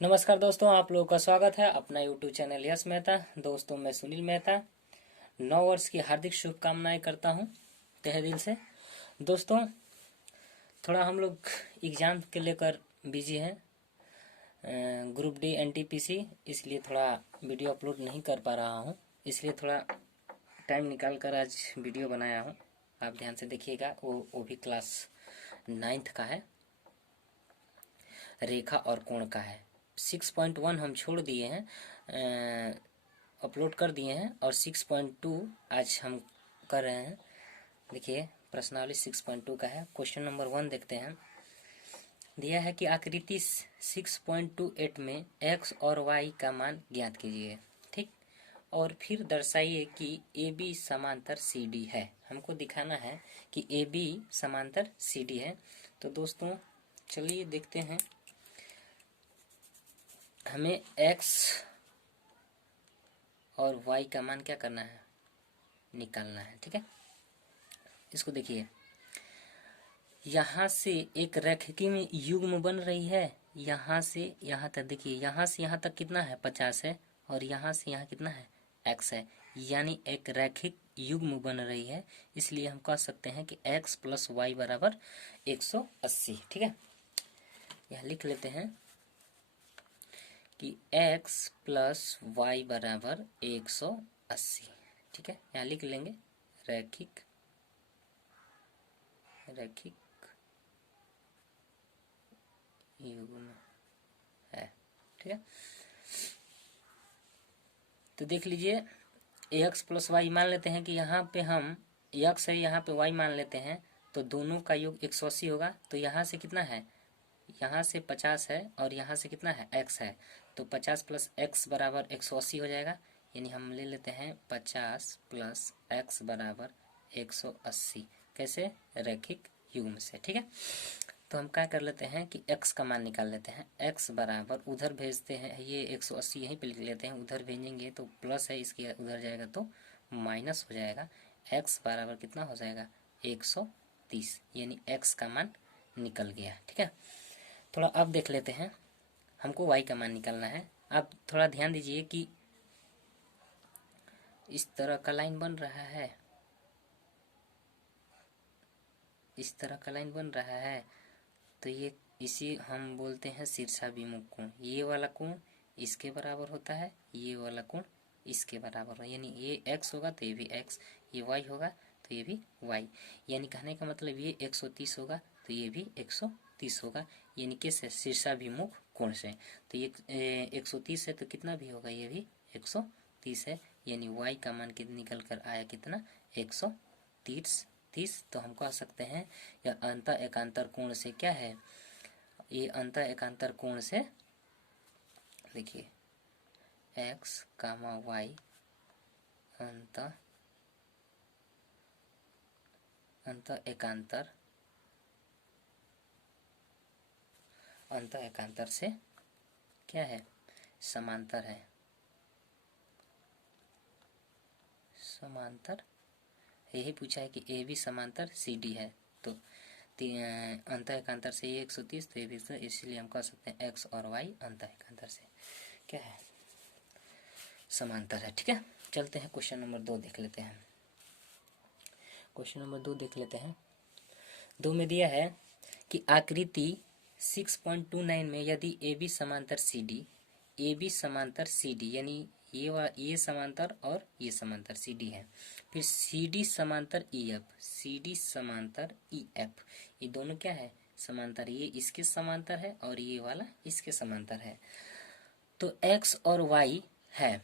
नमस्कार दोस्तों, आप लोगों का स्वागत है अपना यूट्यूब चैनल यस मेहता। दोस्तों, मैं सुनील मेहता 9 वर्ष की हार्दिक शुभकामनाएं करता हूं तहे दिल से। दोस्तों, थोड़ा हम लोग एग्जाम के लेकर बिजी हैं, ग्रुप डी एनटीपीसी, इसलिए थोड़ा वीडियो अपलोड नहीं कर पा रहा हूं। इसलिए थोड़ा टाइम निकाल कर आज वीडियो बनाया हूं। आप ध्यान से देखिएगा। वो भी क्लास 9th का है, रेखा और कोण का है। 6.1 हम छोड़ दिए हैं, अपलोड कर दिए हैं, और 6.2 आज हम कर रहे हैं। देखिए, प्रश्नावली 6.2 का है। क्वेश्चन नंबर 1 देखते हैं। दिया है कि आकृति 6.28 में x और y का मान ज्ञात कीजिए। ठीक, और फिर दर्शाइए कि ए बी समांतर सी डी है। हमको दिखाना है कि ए बी समांतर सी डी है। तो दोस्तों, चलिए देखते हैं। हमें x और y का मान क्या करना है, निकालना है। ठीक है, इसको देखिए, यहाँ से एक रेखिकी में युग्म बन रही है। यहाँ से यहाँ तक देखिए, यहाँ से यहाँ तक कितना है, 50 है, और यहाँ से यहाँ कितना है, x है। यानी एक रैखिक युग्म बन रही है। इसलिए हम कह सकते हैं कि x प्लस वाई बराबर 180। ठीक है, यहाँ लिख लेते हैं कि x प्लस वाई बराबर 180। ठीक है, यहाँ लिख लेंगे रैखिक युग्म है। ठीक है, तो देख लीजिए, एक्स प्लस वाई मान लेते हैं कि यहाँ पे हम एक्स है, यहाँ पे वाई मान लेते हैं, तो दोनों का योग 180 होगा। तो यहाँ से कितना है, यहाँ से 50 है, और यहाँ से कितना है, x है। तो 50 प्लस एक्स बराबर 180 हो जाएगा। यानी हम ले लेते हैं 50 प्लस एक्स बराबर 180। कैसे, रैखिक युग्म से। ठीक है, तो हम क्या कर लेते हैं कि x का मान निकाल लेते हैं। x बराबर उधर भेजते हैं, ये 180 यहीं पे लिख लेते हैं। उधर भेजेंगे तो प्लस है, इसके उधर जाएगा तो माइनस हो जाएगा। x बराबर कितना हो जाएगा, 130। यानी x का मान निकल गया। ठीक है, थोड़ा अब देख लेते हैं। हमको y का मान निकालना है। अब थोड़ा ध्यान दीजिए कि इस तरह का लाइन बन रहा है, इस तरह का लाइन बन रहा है। तो ये इसी हम बोलते हैं शीर्षाभिमुख कोण। ये वाला कोण इसके बराबर होता है, ये वाला कोण इसके बराबर है। यानी ये x होगा तो ये भी x, ये y होगा तो ये भी y। यानी कहने का मतलब ये 130 होगा तो ये भी 130 होगा। यानी किस, शीर्षाभिमुख कोण से। तो ये 130 है तो कितना भी होगा, ये भी 130 है। यानी y का मान कितना निकल कर आया, कितना, 130। तो हम कह सकते हैं यह अंतः एकांतर कोण से क्या है, ये अंतः एकांतर कोण से, देखिए x कामा y अंतः एकांतर से क्या है, समांतर है। समांतर, यही पूछा है कि ए बी समांतर सी डी है। तो अंतः एकांतर से ये 130, तो ये भी, इसलिए हम कह सकते हैं x और y अंतः एकांतर से क्या है, समांतर है। ठीक है, चलते हैं क्वेश्चन नंबर 2 देख लेते हैं। क्वेश्चन नंबर 2 देख लेते हैं। 2 में दिया है कि आकृति 6.29 में यदि ए बी समांतर सी डी, ए बी समांतर सी डी, यानी ये समांतर और ये समांतर सी डी है। फिर सी डी समांतर ई एफ, सी डी समांतर ई एफ, ये दोनों क्या है, समांतर। ये इसके समांतर है और ये वाला इसके समांतर है। तो x और y है,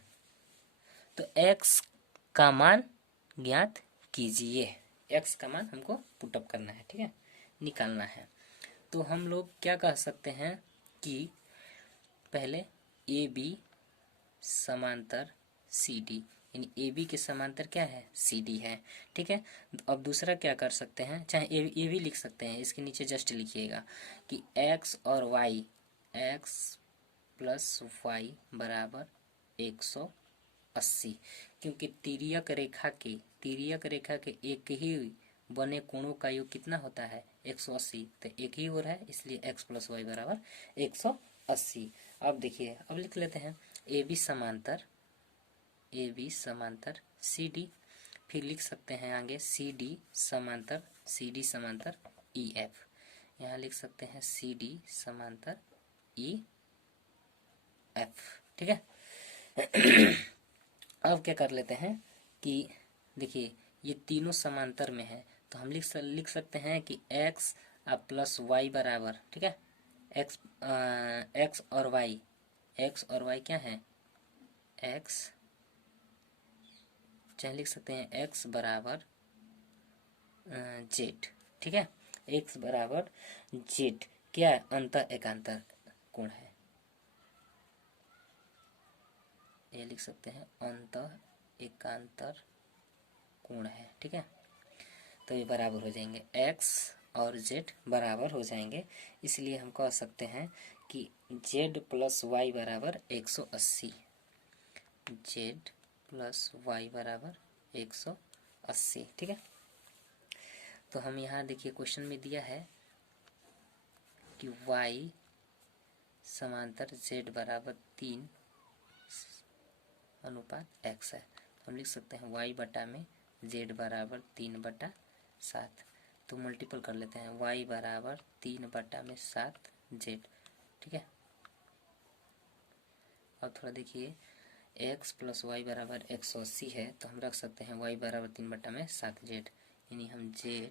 तो x का मान ज्ञात कीजिए। x का मान हमको पुटअप करना है। ठीक है, निकालना है। तो हम लोग क्या कह सकते हैं कि पहले ए बी समांतर सी डी, यानी ए बी के समांतर क्या है, सी डी है। ठीक है, अब दूसरा क्या कर सकते हैं, चाहे ए भी लिख सकते हैं, इसके नीचे जस्ट लिखिएगा कि x और y, x प्लस वाई बराबर 180। क्योंकि तिर्यक रेखा के एक ही बने कोणों का योग कितना होता है, 180। तो एक ही हो रहा है, इसलिए x प्लस वाई बराबर 180। अब देखिए, अब लिख लेते हैं ए बी समांतर सी डी, फिर लिख सकते हैं आगे सी डी समांतर ई एफ, यहाँ लिख सकते हैं सी डी समांतर ई एफ। ठीक है। अब क्या कर लेते हैं कि देखिए ये तीनों समांतर में है, तो हम लिख सकते हैं कि x प्लस वाई बराबर, ठीक है, x और y क्या है, x, चाहे लिख सकते हैं x बराबर z, ठीक है, x बराबर z क्या है, अंतः एकांतर कोण है, ये लिख सकते हैं अंतः एकांतर कोण है। ठीक है, तो ये बराबर हो जाएंगे, x और z बराबर हो जाएंगे, इसलिए हम कह सकते हैं कि z प्लस वाई बराबर 180, z प्लस वाई बराबर 180। ठीक है, तो हम यहाँ देखिए क्वेश्चन में दिया है कि y समांतर z बराबर 3 अनुपात x है, तो हम लिख सकते हैं y बटा में z बराबर 3/7, तो मल्टीपल कर लेते हैं, y बराबर 3/7z। ठीक है, अब थोड़ा देखिए, x प्लस वाई बराबर 180 है, तो हम रख सकते हैं y बराबर 3/7z, यानी हम z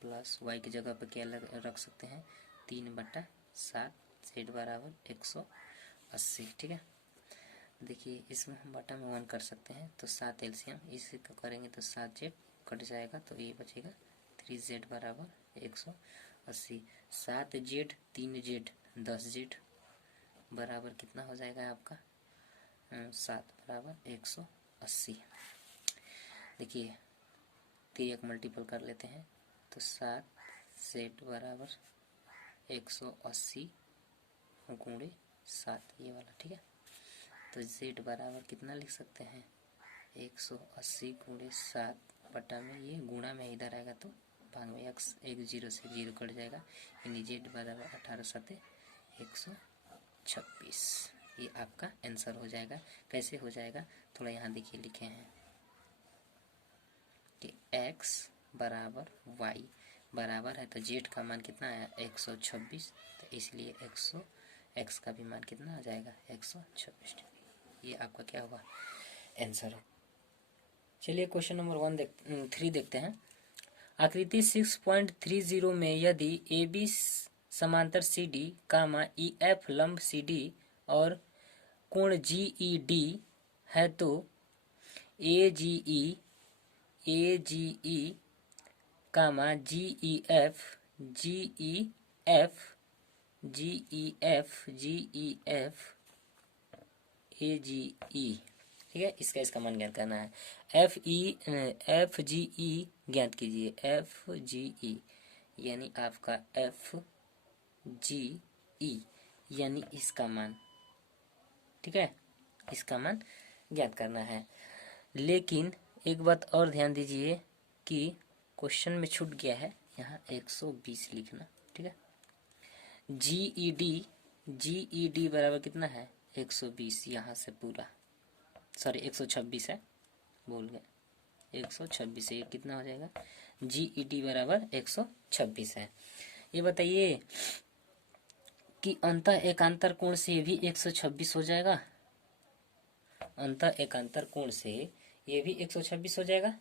प्लस y की जगह पर क्या रख सकते हैं, 3/7, z बराबर 180। ठीक है, देखिए इसमें हम बटा में 1 कर सकते हैं, तो 7 एलसीएम इसी का करेंगे तो 7z कट जाएगा, तो ये बचेगा 3z बराबर 180, 7z 3z 10z बराबर कितना हो जाएगा आपका 7 बराबर 180। देखिए 3 मल्टीपल कर लेते हैं, तो 7z बराबर 180 गुणे 7, ये वाला। ठीक है, तो z बराबर कितना लिख सकते हैं, 180 गुणे 7 बटा में ये गुणा में इधर आएगा तो भाग में x, एक 0 से 0 कट जाएगा, यानी z बराबर 18 7 126। ये आपका आंसर हो जाएगा। कैसे हो जाएगा, थोड़ा यहाँ देखिए लिखे हैं कि x बराबर y बराबर है, तो z का मान कितना है 126, तो इसलिए x का भी मान कितना आ जाएगा 126। ये आपका क्या होगा आंसर हो। चलिए क्वेश्चन नंबर 3 देखते हैं। आकृति 6.30 में यदि ए बी समांतर सी डी कामा ई एफ लंब सी डी और कोण जी ई डी है, तो ए जी ई कामा जी ई एफ ए जी ई, ठीक है, इसका मान ज्ञात करना है। एफ जी ई ज्ञात कीजिए, एफ जी ई यानी आपका एफ जी ई यानी इसका मान, ठीक है, इसका मान ज्ञात करना है। लेकिन एक बात और ध्यान दीजिए कि क्वेश्चन में छूट गया है यहाँ 120 लिखना। ठीक है, जी ई डी बराबर कितना है 120, यहाँ से पूरा, सॉरी 126 है, भूल गए 126 है, ये कितना हो जाएगा जी ई डी बराबर 126 है। ये बताइए कि अंतः एकांतर कोण से भी 126 हो जाएगा, अंतः एकांतर कोण से ये भी 126 हो जाएगा,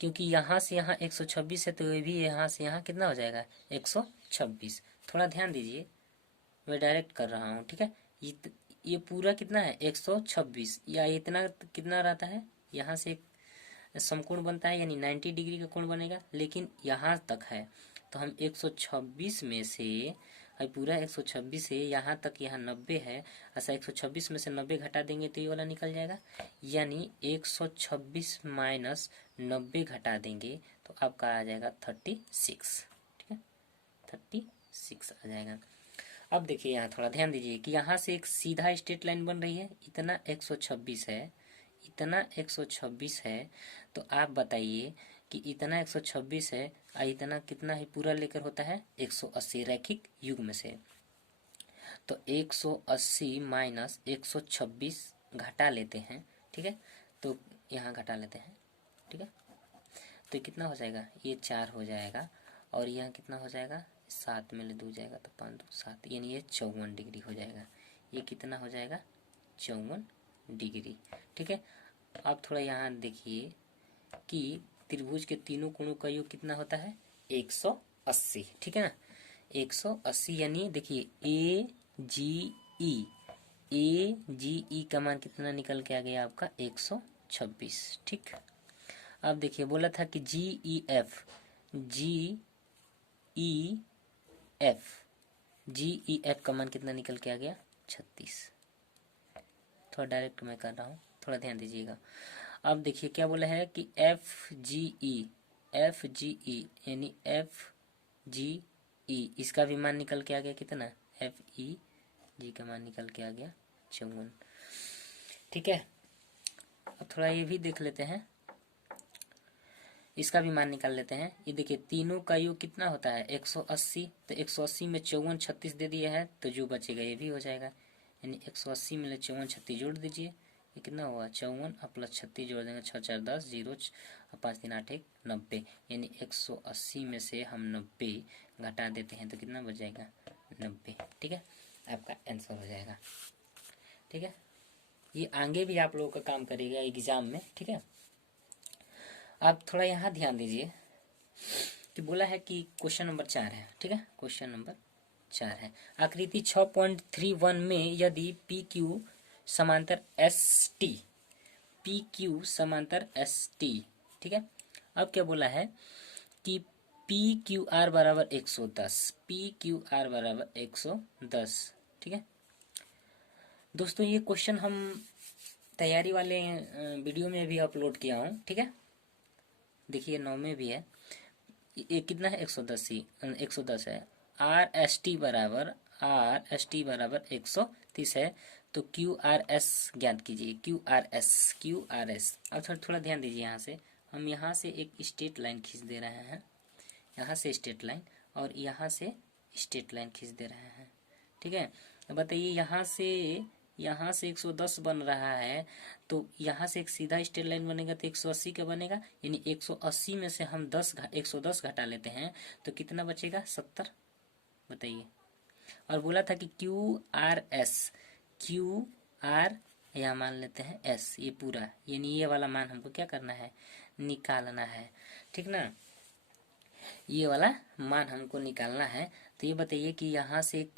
क्योंकि यहाँ से यहाँ 126 है, तो ये भी यहाँ से यहाँ कितना हो जाएगा 126। थोड़ा ध्यान दीजिए, मैं डायरेक्ट कर रहा हूँ। ठीक है, ये पूरा कितना है 126, या इतना कितना रहता है, यहाँ से एक समकोण बनता है, यानी 90 डिग्री का कोण बनेगा, लेकिन यहाँ तक है, तो हम 126 में से पूरा 126 है, यहाँ तक यहाँ 90 है, ऐसा 126 में से 90 घटा देंगे तो ये वाला निकल जाएगा, यानी 126 माइनस 90 घटा देंगे तो आपका आ जाएगा 36। ठीक है, 36 आ जाएगा। अब देखिए यहाँ थोड़ा ध्यान दीजिए कि यहाँ से एक सीधा स्ट्रेट लाइन बन रही है, इतना 126 है, इतना 126 है, तो आप बताइए कि इतना 126 है, इतना कितना ही पूरा लेकर होता है 180 रैखिक युग्म से। तो 180 माइनस 126 घटा लेते हैं, ठीक है, तो यहाँ घटा लेते हैं, ठीक है, तो कितना हो जाएगा, ये 4 हो जाएगा और यहाँ कितना हो जाएगा, 7 में 2 जाएगा तो 5 2 7, यानी ये 54 डिग्री हो जाएगा। ये कितना हो जाएगा, 54 डिग्री, ठीक है। अब थोड़ा यहाँ देखिए कि त्रिभुज के तीनों कोणों का योग कितना होता है, 180, ठीक है ना। 180 यानी देखिए ए जी ई का मान कितना निकल के आ गया आपका, 126, ठीक। अब देखिए बोला था कि जी ई एफ का मान कितना निकल के आ गया, 36। थोड़ा डायरेक्ट मैं कर रहा हूँ, थोड़ा ध्यान दीजिएगा। अब देखिए क्या बोला है कि एफ जी ई यानी एफ जी ई, इसका भी मान निकल के आ गया कितना, एफ ई जी का मान निकल के आ गया 54, ठीक है। अब थोड़ा ये भी देख लेते हैं, इसका भी मान निकाल लेते हैं। ये देखिए तीनों का योग कितना होता है, 180, तो 180 में 54 36 दे दिया है, तो जो बचेगा ये भी हो जाएगा, यानी 180 में 54 36 जोड़ दीजिए, ये कितना हुआ, 54 प्लस 36 जोड़ देंगे, 6 4 10, 0 5 3 8 1 90, यानी 180 में से हम 90 घटा देते हैं तो कितना बच जाएगा, 90, ठीक है, आपका आंसर हो जाएगा, ठीक है। ये आगे भी आप लोगों का काम करेगा एग्जाम में, ठीक है। आप थोड़ा यहाँ ध्यान दीजिए कि बोला है कि क्वेश्चन नंबर 4 है, ठीक है, क्वेश्चन नंबर 4 है। आकृति 6.31 में यदि पी क्यू समांतर एस टी, ठीक है। अब क्या बोला है कि पी क्यू आर बराबर 110, ठीक है। दोस्तों ये क्वेश्चन हम तैयारी वाले वीडियो में भी अपलोड किया हूँ, ठीक है, देखिए 9 में भी है। ये कितना है, 110 है। आर एस टी बराबर 130 है, तो क्यू आर एस ज्ञात कीजिए, क्यू आर एस। अब थोड़ा ध्यान दीजिए, यहाँ से हम यहाँ से एक स्ट्रेट लाइन खींच दे रहे हैं, यहाँ से स्ट्रेट लाइन और यहाँ से स्ट्रेट लाइन खींच दे रहे हैं, ठीक है। बताइए यहाँ से 110 बन रहा है, तो यहाँ से एक सीधा स्ट्रेट लाइन बनेगा तो 180 का बनेगा, यानी 180 में से हम 110 घटा लेते हैं तो कितना बचेगा, 70, बताइए। और बोला था कि क्यू आर यहाँ मान लेते हैं एस, ये पूरा, यानी ये वाला मान हमको क्या करना है, निकालना है, ठीक ना, ये वाला मान हमको निकालना है। तो ये बताइए कि यहाँ से एक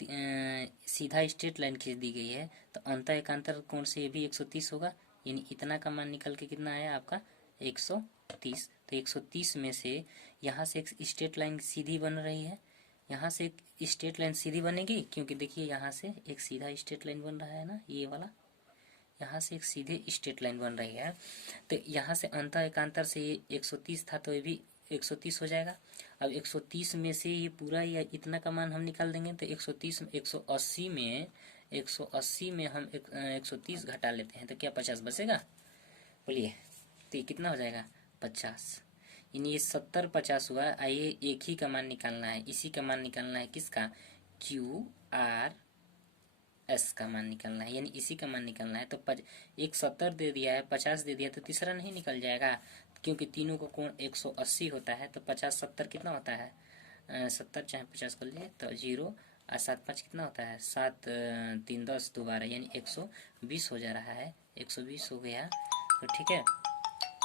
सीधा स्ट्रेट लाइन खींच दी गई है, तो अंतः एकांतर कोण से ये भी 130 होगा, यानी इतना का मान निकल के कितना आया आपका, 130। तो 130 में से यहाँ से एक स्ट्रेट लाइन सीधी बन रही है, यहाँ से एक स्ट्रेट लाइन सीधी बनेगी, क्योंकि देखिए यहाँ से एक सीधा स्ट्रेट लाइन बन रहा है ना, ये वाला, यहाँ से एक सीधे स्ट्रेट लाइन बन रही है, तो यहाँ से अंतः एकांतर से ये 130 था, तो ये भी 130 हो जाएगा। अब 130 में से ये पूरा या इतना का मान हम निकाल देंगे, तो 180 में हम 130 घटा लेते हैं तो क्या 50 बचेगा, बोलिए, तो ये कितना हो जाएगा, 50, यानी ये 70 50 हुआ। आइए एक ही का मान निकालना है, इसी का मान निकालना है, किसका, क्यू आर एस का मान निकालना है, यानी इसी का मान निकालना है। तो एक 70 दे दिया है, 50 दे दिया, तो तीसरा नहीं निकल जाएगा, क्योंकि तीनों का कोण 180 होता है, तो 50 70 कितना होता है, 70 चाहे 50 कर लीजिए तो 0 और 7 5 कितना होता है, 7 3 10 दोबारा, यानी 120 हो जा रहा है, 120 हो गया, तो ठीक है,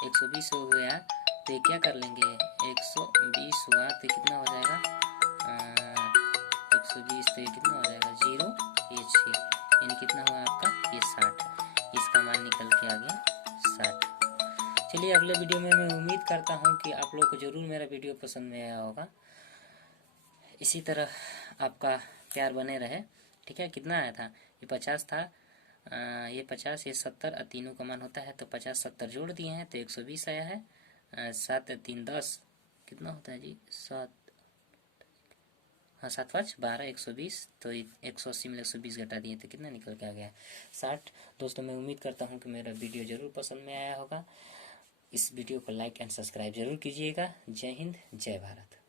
120 हो गया, तो ये क्या कर लेंगे, 120 हुआ तो कितना हो जाएगा, 120, तो ये कितना हो जाएगा, 0 ये 6, यानी कितना हुआ आपका, ये 60, इसका मान निकल के आ गया 60। चलिए अगले वीडियो में मैं उम्मीद करता हूँ कि आप लोगों को ज़रूर मेरा वीडियो पसंद में आया होगा, इसी तरह आपका प्यार बने रहे, ठीक है। कितना आया था, ये 50 था, ये 50 ये 70 और तीनों का मान होता है, तो 50 70 जोड़ दिए हैं तो 120 आया है, 7 3 10 कितना होता है जी, 7 हाँ 7 5 12 120, तो 180 में 120 घटा दिए तो कितना निकल के आ गया, 60। दोस्तों मैं उम्मीद करता हूँ कि मेरा वीडियो ज़रूर पसंद में आया होगा। इस वीडियो को लाइक एंड सब्सक्राइब जरूर कीजिएगा। जय हिंद, जय भारत।